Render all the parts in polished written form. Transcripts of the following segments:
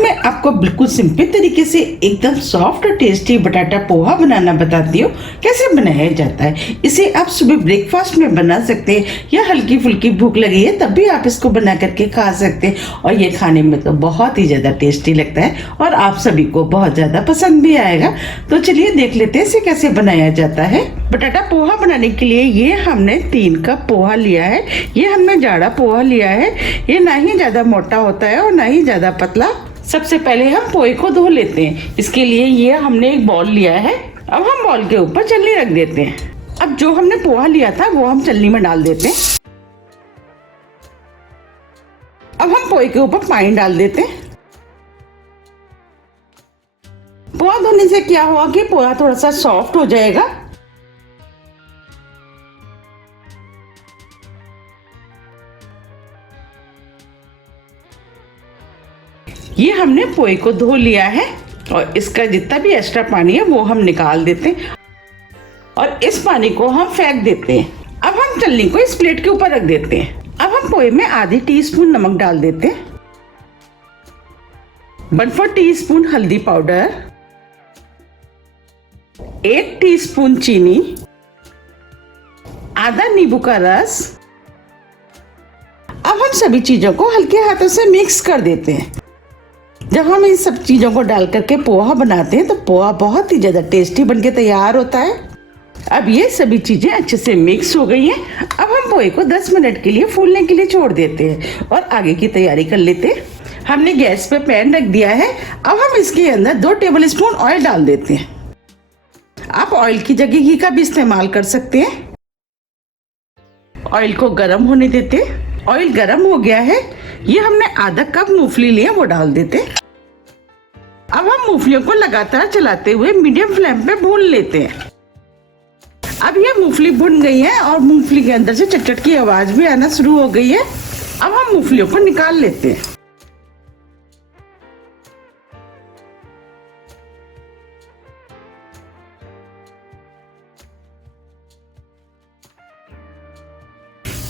मैं आपको बिल्कुल सिंपल तरीके से एकदम सॉफ्ट और टेस्टी बटाटा पोहा बनाना बताती हूँ कैसे बनाया जाता है। इसे आप सुबह ब्रेकफास्ट में बना सकते हैं या हल्की फुल्की भूख लगी है तब भी आप इसको बना करके खा सकते हैं और ये खाने में तो बहुत ही ज़्यादा टेस्टी लगता है और आप सभी को बहुत ज़्यादा पसंद भी आएगा। तो चलिए देख लेते हैं इसे कैसे बनाया जाता है। बटाटा पोहा बनाने के लिए ये हमने 3 कप पोहा लिया है। ये हमने जाड़ा पोहा लिया है। ये ना ही ज़्यादा मोटा होता है और ना ही ज़्यादा पतला। सबसे पहले हम पोहे को धो लेते हैं। इसके लिए ये हमने एक बॉल लिया है। अब हम बॉल के ऊपर चलनी रख देते हैं। अब जो हमने पोहा लिया था वो हम चलनी में डाल देते हैं। अब हम पोहे के ऊपर पानी डाल देते हैं। पोहा धोने से क्या हुआ कि पोहा थोड़ा सा सॉफ्ट हो जाएगा। ये हमने पोहे को धो लिया है और इसका जितना भी एक्स्ट्रा पानी है वो हम निकाल देते हैं और इस पानी को हम फेंक देते हैं। अब हम चलनी को इस प्लेट के ऊपर रख देते हैं। अब हम पोहे में आधी टीस्पून नमक डाल देते हैं, 1/4 टीस्पून हल्दी पाउडर, 1 टीस्पून चीनी, आधा नींबू का रस। अब हम सभी चीजों को हल्के हाथों से मिक्स कर देते हैं। जब हम इन सब चीजों को डाल करके पोहा बनाते हैं तो पोहा बहुत ही ज्यादा टेस्टी बनके तैयार होता है। अब ये सभी चीजें अच्छे से मिक्स हो गई हैं। अब हम पोहे को 10 मिनट के लिए फूलने के लिए छोड़ देते हैं और आगे की तैयारी कर लेते हैं। हमने गैस पे पैन रख दिया है। अब हम इसके अंदर 2 टेबलस्पून ऑयल डाल देते हैं। आप ऑयल की जगह घी का भी इस्तेमाल कर सकते हैं। ऑयल को गर्म होने देते। ऑयल गर्म हो गया है। ये हमने आधा कप मूंगफली लिया वो डाल देते। अब हम मूंगफलियों को लगातार चलाते हुए मीडियम फ्लेम पे भून लेते हैं। अब ये मूंगफली भुन गई है और मूंगफली के अंदर से चटचट की आवाज भी आना शुरू हो गई है। अब हम मूंगफलियों को निकाल लेते हैं।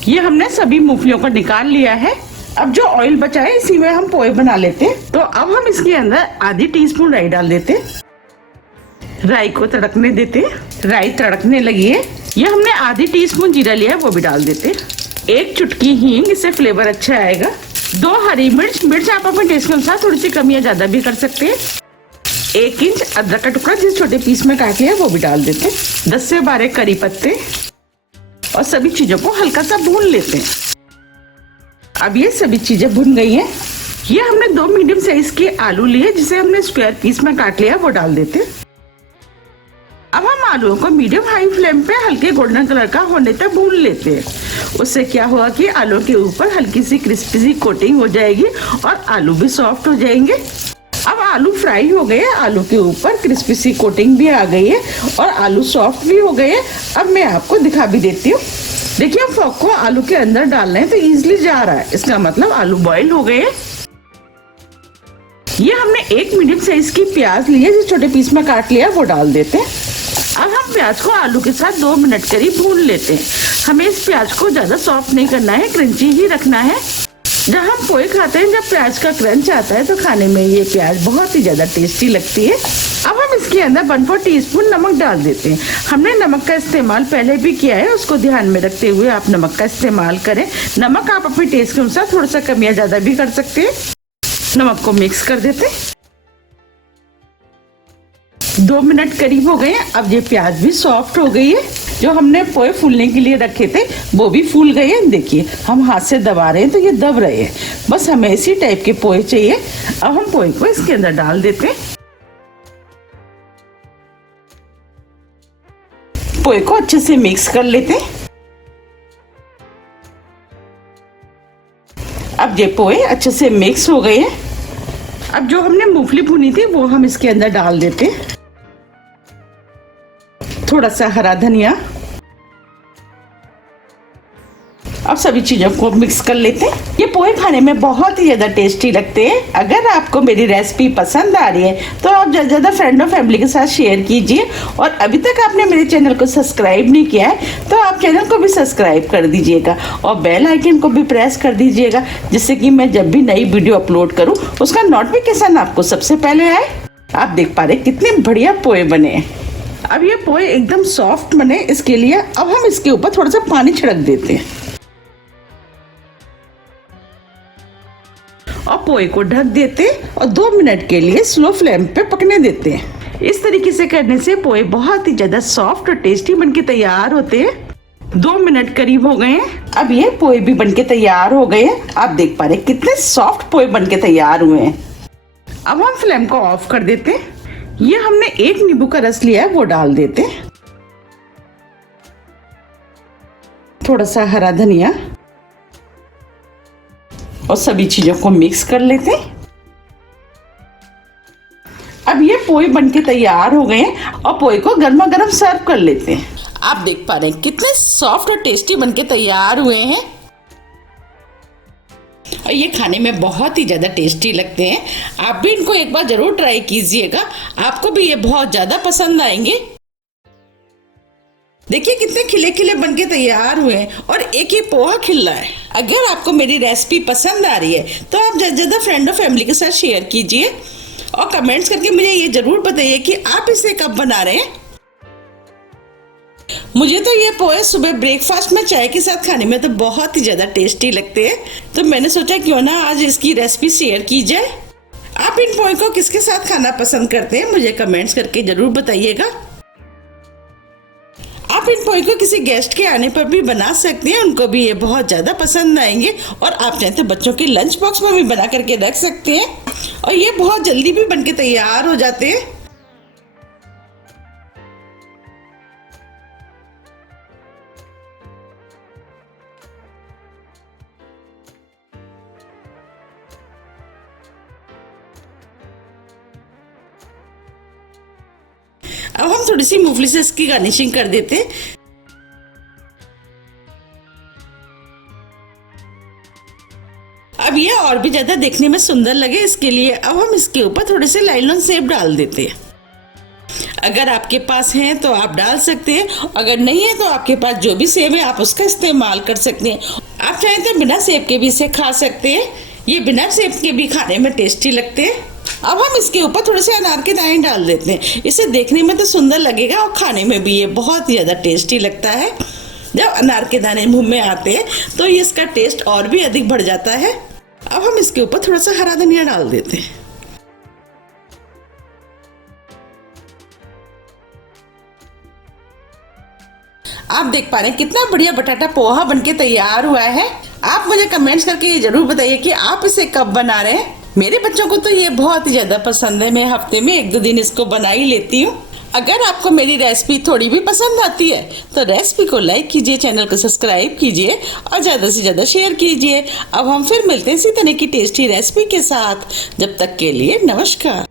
ये हमने सभी मूंगफलियों को निकाल लिया है। अब जो ऑयल बचा है इसी में हम पोहे बना लेते हैं। तो अब हम इसके अंदर आधी टीस्पून राई डाल देते हैं। राई को तड़कने देते हैं। राई तड़कने लगी है। ये हमने आधी टीस्पून जीरा लिया है वो भी डाल देते हैं। 1 चुटकी हींग, इससे फ्लेवर अच्छा आएगा। 2 हरी मिर्च आप अपने टेस्ट के अनुसार थोड़ी सी कम या ज्यादा भी कर सकते हैं। 1 इंच अदरक का टुकड़ा जिस छोटे पीस में काट लिया है वो भी डाल देते हैं। 10 से 12 करी पत्ते और सभी चीजों को हल्का सा भून लेते हैं। अब ये सभी चीजें भुन गई हैं। ये हमने 2 मीडियम साइज के आलू लिए जिसे हमने स्क्वायर पीस में काट लिया वो डाल देते हैं। अब हम आलूओं को मीडियम हाई फ्लेम पे हल्के गोल्डन कलर का होने तक भून लेते हैं। उससे क्या हुआ कि आलू के ऊपर हल्की सी क्रिस्पी सी कोटिंग हो जाएगी और आलू भी सॉफ्ट हो जाएंगे। अब आलू फ्राई हो गए, आलू के ऊपर क्रिस्पी सी कोटिंग भी आ गई है और आलू सॉफ्ट भी हो गए हैं। अब मैं आपको दिखा भी देती हूँ। देखिए हम फोक को आलू के अंदर डाल रहे हैं तो इजीली जा रहा है, इसका मतलब आलू बॉईल हो गए। ये हमने 1 मीडियम साइज की प्याज ली है, जिस छोटे पीस में काट लिया वो डाल देते हैं। अब हम प्याज को आलू के साथ 2 मिनट करीब भून लेते हैं। हमें इस प्याज को ज्यादा सॉफ्ट नहीं करना है, क्रंची ही रखना है। जब हम पोहे खाते हैं जब प्याज का क्रंच आता है तो खाने में ये प्याज बहुत ही ज्यादा टेस्टी लगती है। अब हम इसके अंदर 1/4 टीस्पून नमक डाल देते हैं। हमने नमक का इस्तेमाल पहले भी किया है, उसको ध्यान में रखते हुए आप नमक का इस्तेमाल करें। नमक आप अपने टेस्ट के अनुसार थोड़ा सा कम या ज्यादा भी कर सकते हैं। नमक को मिक्स कर देते हैं। 2 मिनट करीब हो गए हैं। अब ये प्याज भी सॉफ्ट हो गई है। जो हमने पोहे फूलने के लिए रखे थे वो भी फूल गए हैं। देखिए हम हाथ से दबा रहे हैं तो ये दब रहे हैं। बस हमें इसी टाइप के पोहे चाहिए। अब हम पोहे को इसके अंदर डाल देते हैं। पोहे को अच्छे से मिक्स कर लेते हैं। अब ये पोहे अच्छे से मिक्स हो गए हैं। अब जो हमने मूंगफली भुनी थी वो हम इसके अंदर डाल देते हैं। थोड़ा सा हरा धनिया। अब सभी चीज़ों को मिक्स कर लेते हैं। ये पोहे खाने में बहुत ही ज़्यादा टेस्टी लगते हैं। अगर आपको मेरी रेसिपी पसंद आ रही है तो आप ज़्यादा ज़्यादा फ्रेंड और फैमिली के साथ शेयर कीजिए, और अभी तक आपने मेरे चैनल को सब्सक्राइब नहीं किया है तो आप चैनल को भी सब्सक्राइब कर दीजिएगा और बेल आइकन को भी प्रेस कर दीजिएगा, जिससे कि मैं जब भी नई वीडियो अपलोड करूँ उसका नोटिफिकेशन आपको सबसे पहले आए। आप देख पा रहे कितने बढ़िया पोहे बने हैं। अब ये पोहे एकदम सॉफ्ट बने, इसके लिए अब हम इसके ऊपर थोड़ा सा पानी छिड़क देते हैं और पोहे को ढक देते हैं और 2 मिनट के लिए स्लो फ्लेम पे पकने देते हैं। इस तरीके से करने से पोहे बहुत ही ज्यादा सॉफ्ट और टेस्टी बनके तैयार होते हैं। 2 मिनट करीब हो गए हैं। अब ये पोहे भी बनके तैयार हो गए हैं। आप देख पा रहे कितने सॉफ्ट पोहे बनके तैयार हुए हैं। अब हम फ्लेम को ऑफ कर देते हैं। ये हमने 1 नींबू का रस लिया है, वो डाल देते हैं। थोड़ा सा हरा धनिया और सभी चीजों को मिक्स कर लेते हैं। अब ये पोहे बनके तैयार हो गए हैं और पोहे को गर्मा गर्म सर्व कर लेते हैं। आप देख पा रहे हैं कितने सॉफ्ट और टेस्टी बनके तैयार हुए हैं और ये खाने में बहुत ही ज़्यादा टेस्टी लगते हैं। आप भी इनको एक बार जरूर ट्राई कीजिएगा, आपको भी ये बहुत ज़्यादा पसंद आएंगे। देखिए कितने खिले खिले बनके तैयार हुए हैं और एक ही पोहा खिल रहा है। अगर आपको मेरी रेसिपी पसंद आ रही है तो आप ज़्यादा फ्रेंड और फैमिली के साथ शेयर कीजिए और कमेंट्स करके मुझे ये जरूर बताइए कि आप इसे कब बना रहे हैं। मुझे तो ये पोहे सुबह ब्रेकफास्ट में चाय के साथ खाने में तो बहुत ही ज़्यादा टेस्टी लगते हैं, तो मैंने सोचा क्यों ना आज इसकी रेसिपी शेयर की जाए। आप इन पोहे को किसके साथ खाना पसंद करते हैं मुझे कमेंट्स करके जरूर बताइएगा। आप इन पोहे को किसी गेस्ट के आने पर भी बना सकते हैं, उनको भी ये बहुत ज़्यादा पसंद आएंगे। और आप चाहें तो बच्चों के लंच बॉक्स में भी बना करके रख सकते हैं और ये बहुत जल्दी भी बनके तैयार हो जाते हैं। अब हम थोड़ी सी मूंगफली से इसकी गार्निशिंग कर देते हैं। अब ये और भी ज्यादा देखने में सुंदर लगे इसके लिए अब हम इसके ऊपर थोड़े से लाइलॉन सेब डाल देते हैं। अगर आपके पास है तो आप डाल सकते हैं, अगर नहीं है तो आपके पास जो भी सेब है आप उसका इस्तेमाल कर सकते हैं। आप चाहें तो बिना सेब के भी इसे खा सकते हैं, ये बिना सेब के भी खाने में टेस्टी लगते हैं। अब हम इसके ऊपर थोड़े से अनार के दाने डाल देते हैं, इसे देखने में तो सुंदर लगेगा और खाने में भी ये बहुत ही ज़्यादा टेस्टी लगता है। जब अनार के दाने मुंह में आते हैं तो ये इसका टेस्ट और भी अधिक बढ़ जाता है। अब हम इसके ऊपर थोड़ा सा हरा धनिया डाल देते हैं। आप देख पा रहे हैं कितना बढ़िया बटाटा पोहा बनके तैयार हुआ है। आप मुझे कमेंट्स करके ये जरूर बताइए कि आप इसे कब बना रहे हैं। मेरे बच्चों को तो ये बहुत ही ज्यादा पसंद है, मैं हफ्ते में 1-2 दिन इसको बना ही लेती हूँ। अगर आपको मेरी रेसिपी थोड़ी भी पसंद आती है तो रेसिपी को लाइक कीजिए, चैनल को सब्सक्राइब कीजिए और ज़्यादा से ज़्यादा शेयर कीजिए। अब हम फिर मिलते हैं इसी तरह की टेस्टी रेसिपी के साथ। जब तक के लिए नमस्कार।